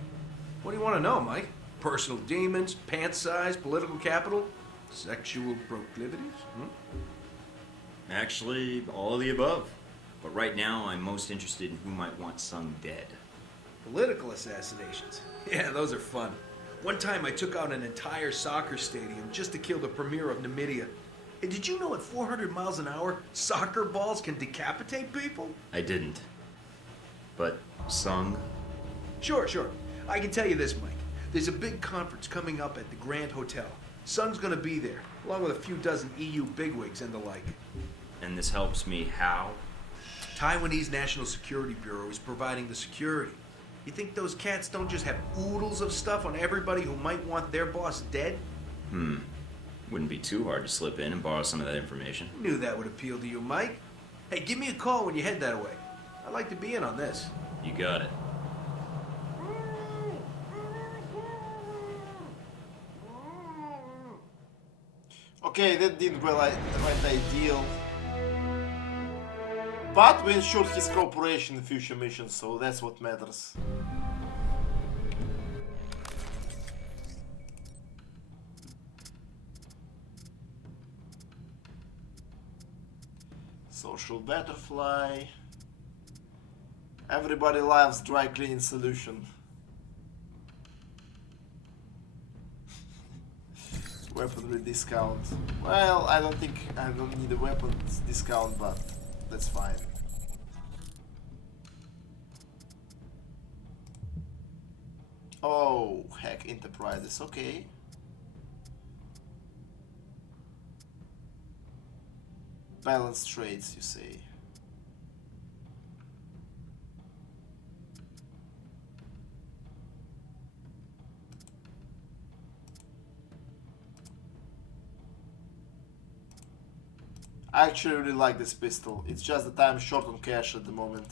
What do you want to know, Mike? Personal demons, pant size, political capital, sexual proclivities? Actually, all of the above. But right now, I'm most interested in who might want Sung dead. Political assassinations. Yeah, those are fun. One time I took out an entire soccer stadium just to kill the premier of Namibia. Hey, did you know at 400 miles an hour, soccer balls can decapitate people? I didn't. But Sung? Sure. I can tell you this, Mike. There's a big conference coming up at the Grand Hotel. Sung's gonna be there, along with a few dozen EU bigwigs and the like. And this helps me how? Taiwanese National Security Bureau is providing the security. You think those cats don't just have oodles of stuff on everybody who might want their boss dead? Wouldn't be too hard to slip in and borrow some of that information. Knew that would appeal to you, Mike. Hey, give me a call when you head that way. I'd like to be in on this. You got it. Okay, that didn't went ideal. But we ensured his cooperation in future missions, so that's what matters. Social butterfly. Everybody loves dry cleaning solution. Weaponry discount. Well, I don't think I don't need a weapons discount, but that's fine. Oh, heck, enterprises, okay. Balanced trades, you say. I actually really like this pistol. It's just that I'm short on cash at the moment.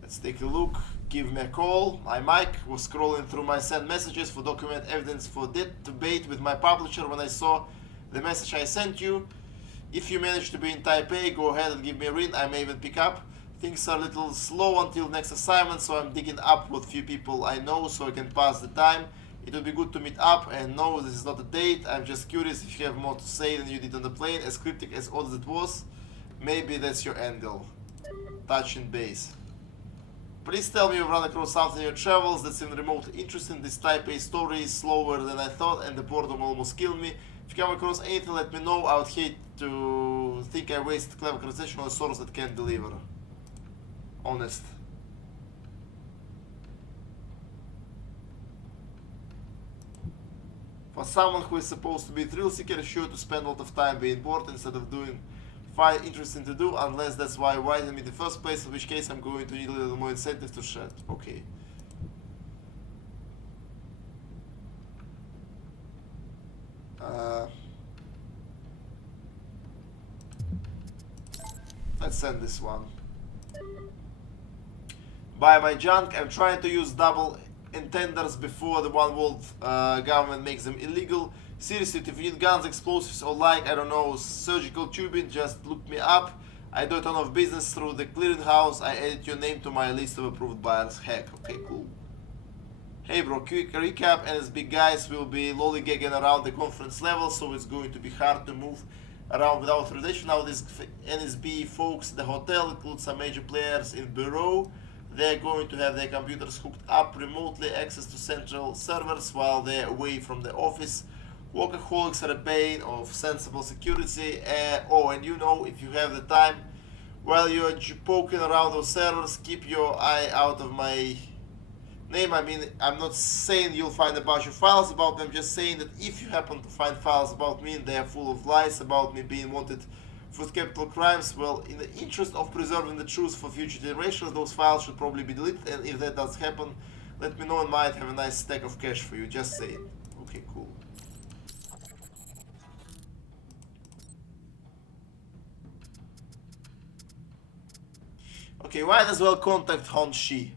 Let's take a look. Give me a call. I, Mike, was scrolling through my sent messages for document evidence for that debate with my publisher when I saw the message I sent you. If you manage to be in Taipei, go ahead and give me a ring. I may even pick up. Things are a little slow until next assignment, so I'm digging up what few people I know so I can pass the time. It would be good to meet up, and no, this is not a date. I'm just curious if you have more to say than you did on the plane, as cryptic as all it was. Maybe that's your angle. Touching base. Please tell me you've run across something in your travels that seemed remotely interesting. This Taipei story is slower than I thought, and the boredom almost killed me. If you come across anything, let me know. I would hate to think I wasted clever conversation on a source that can't deliver. Honest. For someone who is supposed to be a thrill seeker, it's sure to spend a lot of time being bored instead of find interesting to do, unless that's why you invited me in the first place, in which case I'm going to need a little more incentive to shed. Okay. Let's send this one. Buy my junk. I'm trying to use double intenders before the one world government makes them illegal. Seriously, if you need guns, explosives, or like, I don't know, surgical tubing, just look me up. I do a ton of business through the clearinghouse. I added your name to my list of approved buyers. Heck, okay, cool. Hey bro, quick recap. NSB guys will be lollygagging around the conference level, so it's going to be hard to move around without authorization. Now these NSB folks, the hotel includes some major players in bureau. They're going to have their computers hooked up remotely, access to central servers while they're away from the office. Workaholics are a bane of sensible security. Oh, and you know, if you have the time, while you're poking around those servers, keep your eye out of my name. I mean, I'm not saying you'll find a bunch of files about me. I'm just saying that if you happen to find files about me and they're full of lies about me being wanted for capital crimes, well, in the interest of preserving the truth for future generations, those files should probably be deleted. And if that does happen, let me know and might have a nice stack of cash for you. Just say it. Okay, cool. Okay, might as well contact Han Shi.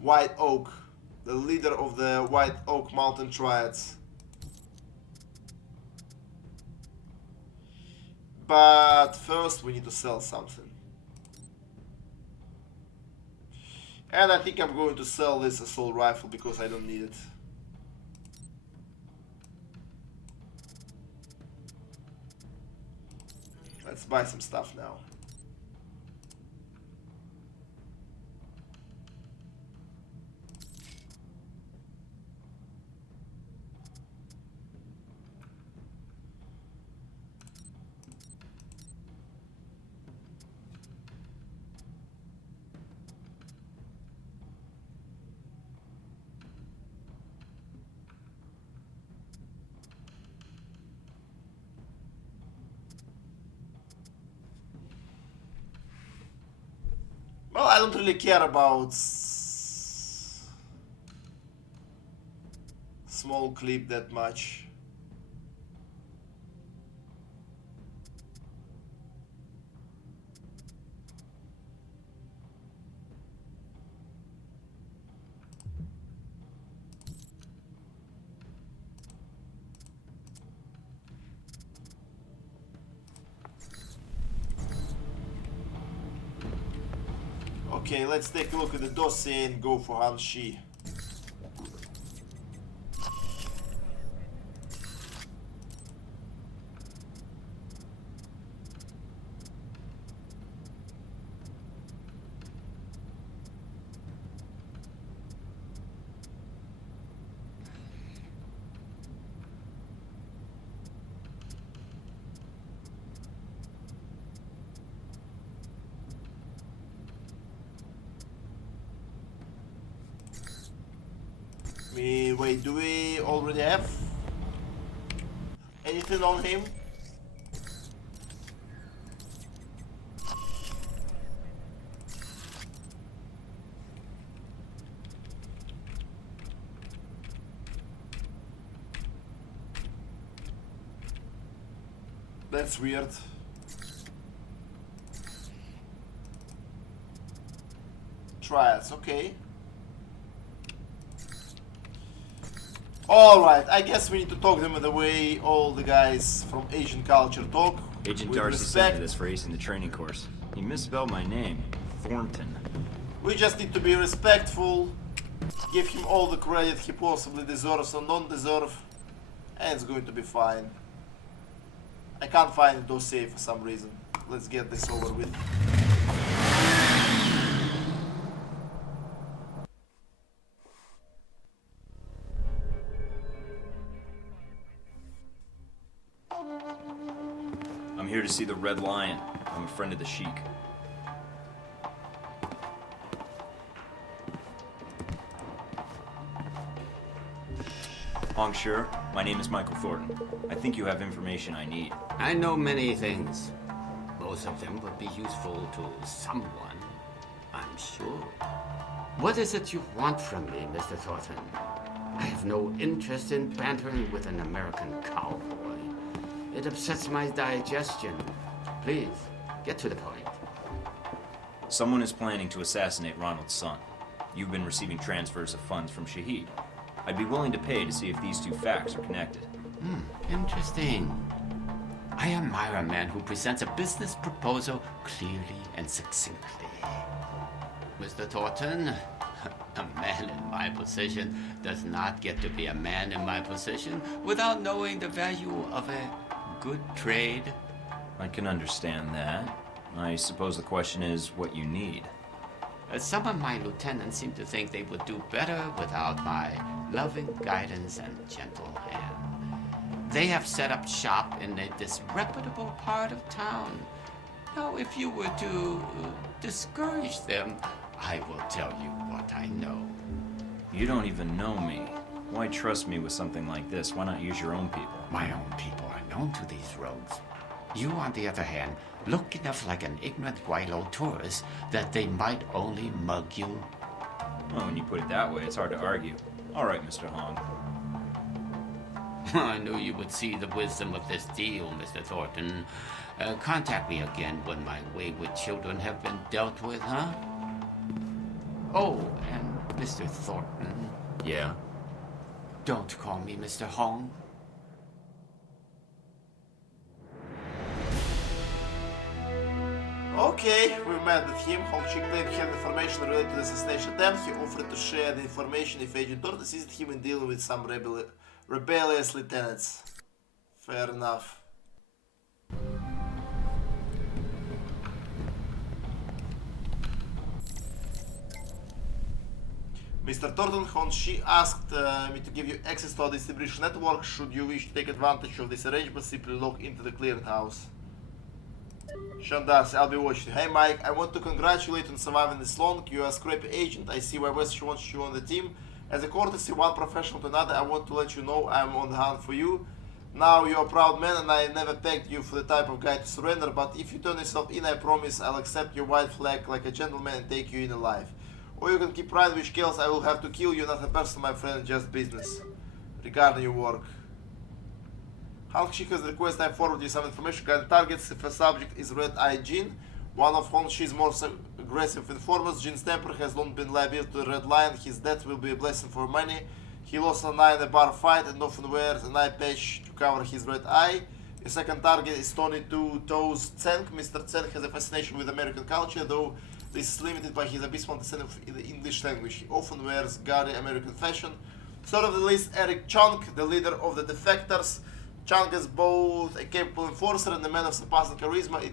White Oak, the leader of the White Oak Mountain Triads. But first we need to sell something. And I think I'm going to sell this assault rifle because I don't need it. Let's buy some stuff now. Well, I don't really care about small clip that much. Okay, let's take a look at the dossier and go for Han Shi. Wait, do we already have anything on him? That's weird. Trials, okay. Alright, I guess we need to talk them the way all the guys from Asian culture talk. Agent Darcy sent me this for acing the training course. He misspelled my name, Thornton. We just need to be respectful, give him all the credit he possibly deserves or don't deserve, and it's going to be fine. I can't find the dossier for some reason. Let's get this over with. I'm here to see the Red Lion. I'm a friend of the Sheik. Monsieur, my name is Michael Thornton. I think you have information I need. I know many things. Most of them would be useful to someone, I'm sure. What is it you want from me, Mr. Thornton? I have no interest in bantering with an American cowboy. It upsets my digestion. Please, get to the point. Someone is planning to assassinate Ronald's son. You've been receiving transfers of funds from Shahid. I'd be willing to pay to see if these two facts are connected. Interesting. I admire a man who presents a business proposal clearly and succinctly. Mr. Thornton, a man in my position does not get to be a man in my position without knowing the value of a good trade. I can understand that. I suppose the question is what you need. Some of my lieutenants seem to think they would do better without my loving guidance and gentle hand. They have set up shop in a disreputable part of town. Now, if you were to discourage them, I will tell you what I know. You don't even know me. Why trust me with something like this? Why not use your own people? My own people are known to these rogues. You, on the other hand, look enough like an ignorant Wilo tourist that they might only mug you. Well, when you put it that way, it's hard to argue. All right, Mr. Hong. I knew you would see the wisdom of this deal, Mr. Thornton. Contact me again when my wayward children have been dealt with, huh? Oh, and Mr. Thornton. Yeah? Don't call me Mr. Hong. Okay, we met with him. Hong-Chi claimed he had information related to the assassination attempt. He offered to share the information if Agent Thornton assisted him in dealing with some rebellious lieutenants. Fair enough. Mr. Thornton, Hong-Chi asked me to give you access to our distribution network. Should you wish to take advantage of this arrangement, simply log into the clearinghouse. Sean Darcy, I'll be watching. Hey Mike, I want to congratulate you on surviving this long. You are a scrappy agent. I see why West wants you on the team. As a courtesy, one professional to another, I want to let you know I'm on the hunt for you. Now you're a proud man and I never pegged you for the type of guy to surrender, but if you turn yourself in, I promise I'll accept your white flag like a gentleman and take you in alive. Or you can keep riding, which kills I will have to kill you, not a person, my friend, just business. Regarding your work. Hong-Chi has requested I forward you some information regarding targets. If a subject is Red-Eye Jin, one of Hong-Chi's more aggressive informers, Jin's temper has long been liable to the Red Lion. His death will be a blessing for many. He lost an eye in a bar fight and often wears an eye patch to cover his red eye. The second target is Tony Two Toes Tseng. Mr. Tseng has a fascination with American culture, though this is limited by his abysmal understanding of the English language. He often wears gaudy American fashion. Third of the list, Eric Chung, the leader of the Defectors. Chung is both a capable enforcer and a man of surpassing charisma.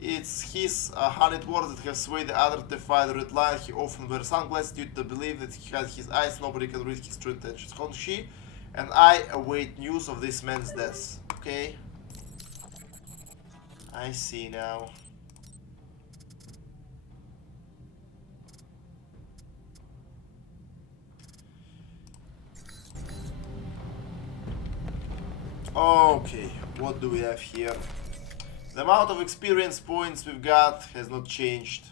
It's his honeyed words that have swayed the others to defy the Red Lion. He often wears sunglasses due to the belief that he has his eyes. Nobody can read his true intentions. Hong-Chi and I await news of this man's death. Okay. I see now. Okay, what do we have here? The amount of experience points we've got has not changed.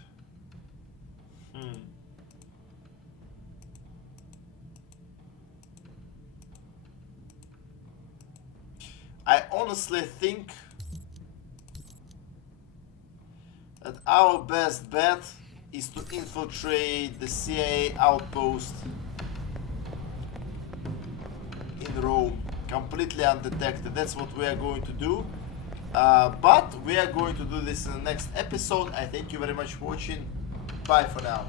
I honestly think that our best bet is to infiltrate the CIA outpost in Rome. Completely undetected. That's what we are going to do. But we are going to do this in the next episode. I thank you very much for watching. Bye for now.